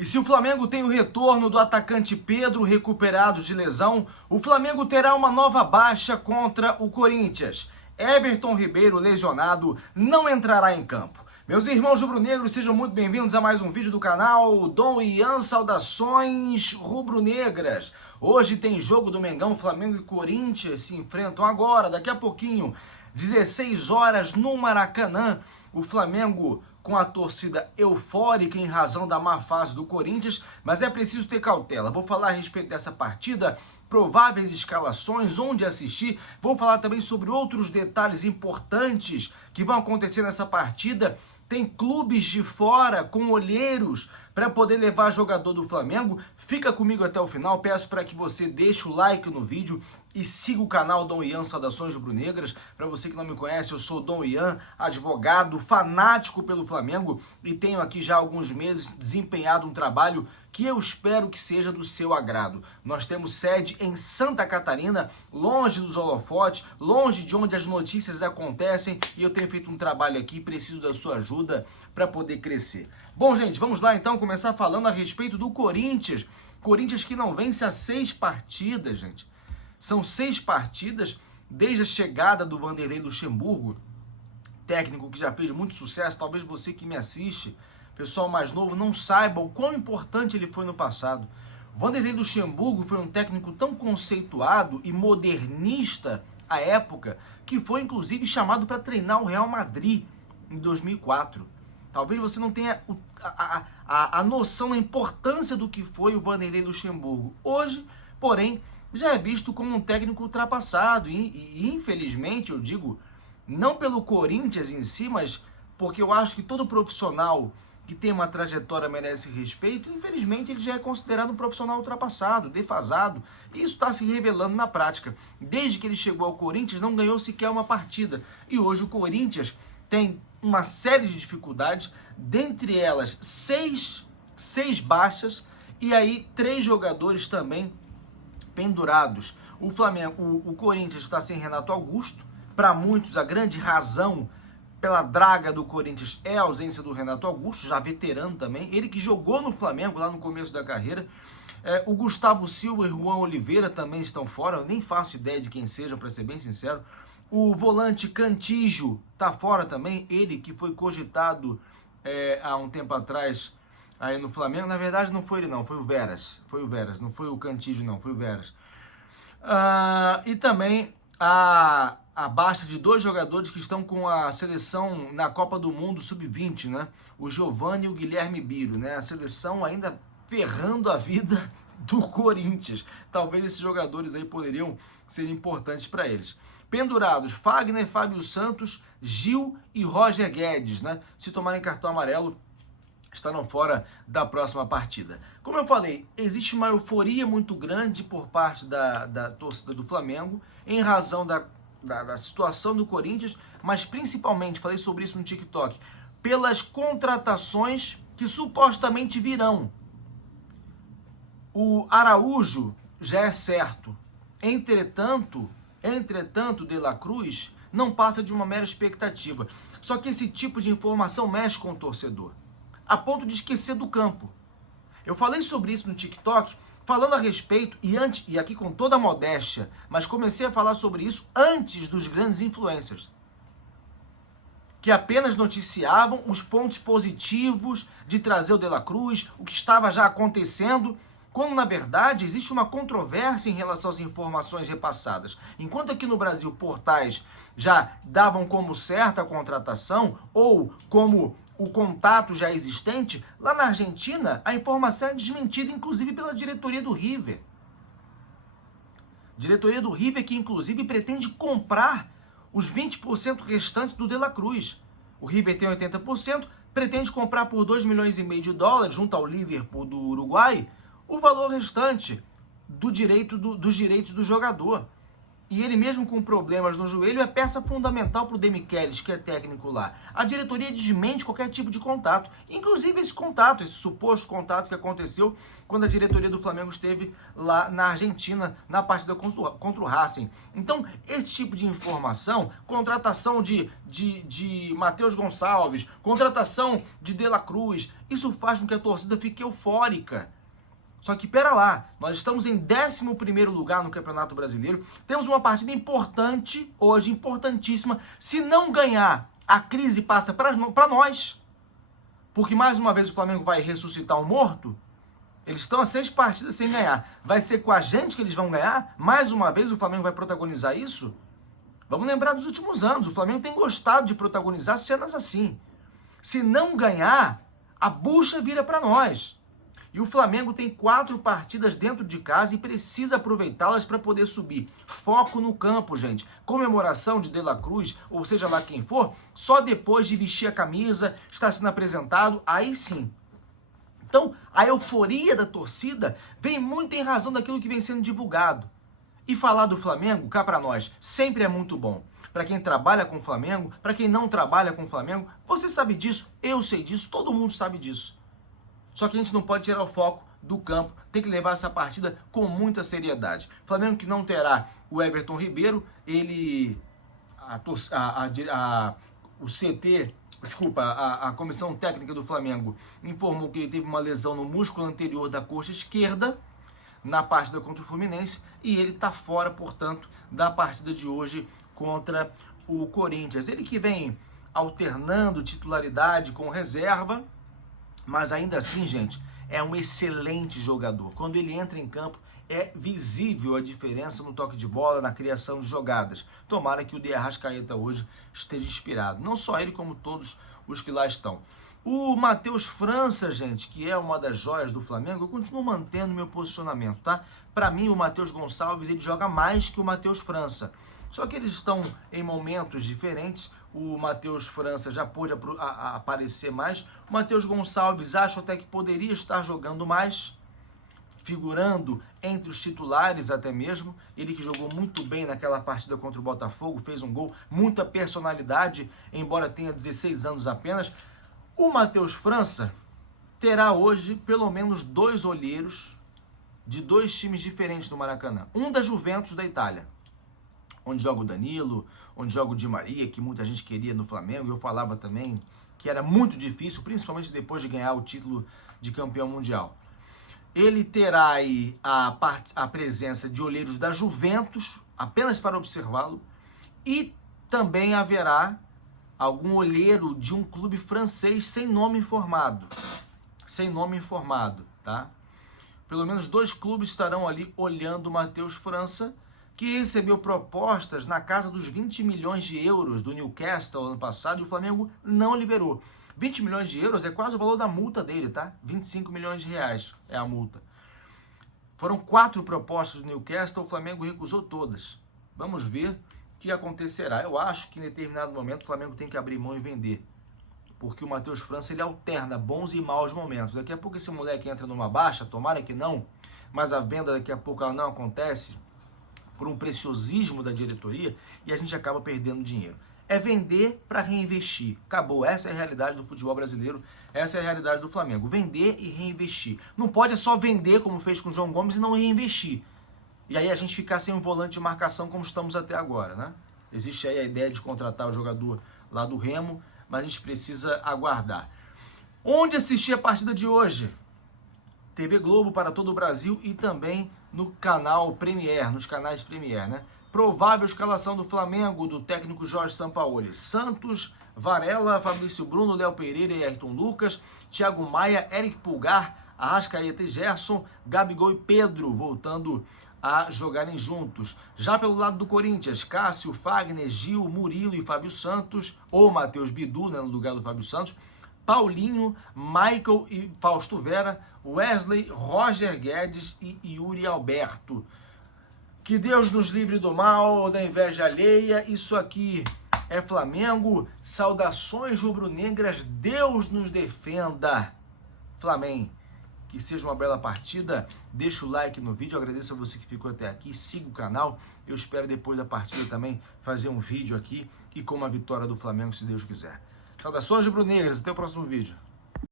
E se o Flamengo tem o retorno do atacante Pedro recuperado de lesão, o Flamengo terá uma nova baixa contra o Corinthians. Everton Ribeiro, lesionado, não entrará em campo. Meus irmãos rubro-negros, sejam muito bem-vindos a mais um vídeo do canal Dom Ian, saudações rubro-negras. Hoje tem jogo do Mengão, Flamengo e Corinthians se enfrentam agora, daqui a pouquinho, 16 horas no Maracanã. O Flamengo com a torcida eufórica em razão da má fase do Corinthians, mas é preciso ter cautela. Vou falar a respeito dessa partida, prováveis escalações, onde assistir. Vou falar também sobre outros detalhes importantes que vão acontecer nessa partida. Tem clubes de fora com olheiros para poder levar jogador do Flamengo. Fica comigo até o final, peço para que você deixe o like no vídeo e siga o canal Dom Ian, saudações rubro-negras. Para você que não me conhece, eu sou Dom Ian, advogado, fanático pelo Flamengo e tenho aqui já há alguns meses desempenhado um trabalho que eu espero que seja do seu agrado. Nós temos sede em Santa Catarina, longe dos holofotes, longe de onde as notícias acontecem, e eu tenho feito um trabalho aqui e preciso da sua ajuda para poder crescer. Bom, gente, vamos lá então começar falando a respeito do Corinthians. Corinthians que não vence há 6 partidas, gente. São 6 partidas desde a chegada do Vanderlei Luxemburgo, técnico que já fez muito sucesso. Talvez você que me assiste, pessoal mais novo, não saiba o quão importante ele foi no passado. Vanderlei Luxemburgo foi um técnico tão conceituado e modernista à época, que foi inclusive chamado para treinar o Real Madrid em 2004. Talvez você não tenha a noção da importância do que foi o Vanderlei Luxemburgo. Hoje, porém, já é visto como um técnico ultrapassado e infelizmente, eu digo, não pelo Corinthians em si, mas porque eu acho que todo profissional que tem uma trajetória merece respeito. Infelizmente, ele já é considerado um profissional ultrapassado, defasado, e isso está se revelando na prática. Desde que ele chegou ao Corinthians, não ganhou sequer uma partida, e hoje o Corinthians tem uma série de dificuldades, dentre elas 6 baixas, e aí 3 jogadores também pendurados. O Corinthians está sem Renato Augusto. Para muitos, a grande razão pela draga do Corinthians é a ausência do Renato Augusto, já veterano também. Ele que jogou no Flamengo lá no começo da carreira. O Gustavo Silva e Juan Oliveira também estão fora. Eu nem faço ideia de quem seja, para ser bem sincero. O volante Cantillo está fora também. Ele que foi cogitado há um tempo atrás aí no Flamengo. Na verdade não foi ele não, foi o Veras. Foi o Veras, não foi o Cantillo não, foi o Veras. E também a baixa de 2 jogadores que estão com a seleção na Copa do Mundo Sub-20, né? O Giovani e o Guilherme Biro, né? A seleção ainda ferrando a vida do Corinthians. Talvez esses jogadores aí poderiam ser importantes para eles. Pendurados, Fagner, Fábio Santos, Gil e Roger Guedes, né? Se tomarem cartão amarelo, estarão fora da próxima partida. Como eu falei, existe uma euforia muito grande por parte da torcida do Flamengo, em razão da situação do Corinthians, mas principalmente, falei sobre isso no TikTok, pelas contratações que supostamente virão. O Araújo já é certo. Entretanto, De La Cruz não passa de uma mera expectativa. Só que esse tipo de informação mexe com o torcedor, a ponto de esquecer do campo. Eu falei sobre isso no TikTok, falando a respeito, e aqui com toda a modéstia, mas comecei a falar sobre isso antes dos grandes influencers, que apenas noticiavam os pontos positivos de trazer o De La Cruz, o que estava já acontecendo, quando na verdade existe uma controvérsia em relação às informações repassadas. Enquanto aqui no Brasil portais já davam como certa a contratação, ou como o contato já existente, lá na Argentina a informação é desmentida inclusive pela diretoria do River. Diretoria do River que inclusive pretende comprar os 20% restantes do De La Cruz. O River tem 80%, pretende comprar por 2,5 milhões de dólares, junto ao Liverpool do Uruguai, o valor restante dos direitos do jogador. E ele mesmo com problemas no joelho é peça fundamental para o Demichelis, que é técnico lá. A diretoria desmente qualquer tipo de contato, inclusive esse contato, esse suposto contato que aconteceu quando a diretoria do Flamengo esteve lá na Argentina, na partida contra o Racing. Então, esse tipo de informação, contratação de Matheus Gonçalves, contratação de De La Cruz, Isso faz com que a torcida fique eufórica. Só que, pera lá, nós estamos em 11º lugar no Campeonato Brasileiro, temos uma partida importante hoje, importantíssima. Se não ganhar, a crise passa para nós, porque mais uma vez o Flamengo vai ressuscitar um morto. Eles estão a 6 partidas sem ganhar. Vai ser com a gente que eles vão ganhar? Mais uma vez o Flamengo vai protagonizar isso? Vamos lembrar dos últimos anos, o Flamengo tem gostado de protagonizar cenas assim. Se não ganhar, a bucha vira para nós. E o Flamengo tem 4 partidas dentro de casa e precisa aproveitá-las para poder subir. Foco no campo, gente. Comemoração de De La Cruz, ou seja lá quem for, só depois de vestir a camisa, estar sendo apresentado, aí sim. Então, a euforia da torcida vem muito em razão daquilo que vem sendo divulgado. E falar do Flamengo, cá para nós, sempre é muito bom. Para quem trabalha com o Flamengo, para quem não trabalha com o Flamengo, você sabe disso, eu sei disso, todo mundo sabe disso. Só que a gente não pode tirar o foco do campo, tem que levar essa partida com muita seriedade. Flamengo que não terá o Everton Ribeiro, a comissão técnica do Flamengo informou que ele teve uma lesão no músculo anterior da coxa esquerda na partida contra o Fluminense e ele está fora, portanto, da partida de hoje contra o Corinthians. Ele que vem alternando titularidade com reserva, mas ainda assim, gente, é um excelente jogador. Quando ele entra em campo, é visível a diferença no toque de bola, na criação de jogadas. Tomara que o De Arrascaeta hoje esteja inspirado. Não só ele, como todos os que lá estão. O Matheus França, gente, que é uma das joias do Flamengo, eu continuo mantendo meu posicionamento, tá? Para mim, o Matheus Gonçalves, ele joga mais que o Matheus França. Só que eles estão em momentos diferentes. O Matheus França já pôde aparecer mais. O Matheus Gonçalves acho até que poderia estar jogando mais, figurando entre os titulares até mesmo. Ele que jogou muito bem naquela partida contra o Botafogo, fez um gol, muita personalidade, embora tenha 16 anos apenas. O Matheus França terá hoje pelo menos 2 olheiros de 2 times diferentes no Maracanã. Um da Juventus da Itália, onde joga o Danilo, onde joga o Di Maria, que muita gente queria no Flamengo, e eu falava também que era muito difícil, principalmente depois de ganhar o título de campeão mundial. Ele terá aí a presença de olheiros da Juventus, apenas para observá-lo, e também haverá algum olheiro de um clube francês sem nome informado. Sem nome informado, tá? Pelo menos 2 clubes estarão ali olhando o Matheus França, que recebeu propostas na casa dos 20 milhões de euros do Newcastle ano passado e o Flamengo não liberou. 20 milhões de euros é quase o valor da multa dele, tá? 25 milhões de reais é a multa. Foram 4 propostas do Newcastle, o Flamengo recusou todas. Vamos ver o que acontecerá. Eu acho que em determinado momento o Flamengo tem que abrir mão e vender. Porque o Matheus França, ele alterna bons e maus momentos. Daqui a pouco esse moleque entra numa baixa, tomara que não, mas a venda daqui a pouco ela não acontece por um preciosismo da diretoria e a gente acaba perdendo dinheiro. É vender para reinvestir. Acabou. Essa é a realidade do futebol brasileiro. Essa é a realidade do Flamengo. Vender e reinvestir. Não pode só vender, como fez com o João Gomes, e não reinvestir. E aí a gente ficar sem um volante de marcação como estamos até agora, né? Existe aí a ideia de contratar o jogador lá do Remo, mas a gente precisa aguardar. Onde assistir a partida de hoje? TV Globo para todo o Brasil e também no canal Premier, nos canais Premier, né? Provável escalação do Flamengo, do técnico Jorge Sampaoli. Santos, Varela, Fabrício Bruno, Léo Pereira e Ayrton Lucas, Thiago Maia, Eric Pulgar, Arrascaeta e Gerson, Gabigol e Pedro voltando a jogarem juntos. Já pelo lado do Corinthians, Cássio, Fagner, Gil, Murilo e Fábio Santos, ou Matheus Bidu, né, no lugar do Fábio Santos, Paulinho, Michael e Fausto Vera, Wesley, Roger Guedes e Yuri Alberto. Que Deus nos livre do mal, da inveja alheia. Isso aqui é Flamengo. Saudações rubro-negras. Deus nos defenda. Flamengo. Que seja uma bela partida. Deixa o like no vídeo. Eu agradeço a você que ficou até aqui. Siga o canal. Eu espero depois da partida também fazer um vídeo aqui e com uma vitória do Flamengo, se Deus quiser. Saudações rubro-negras. Até o próximo vídeo.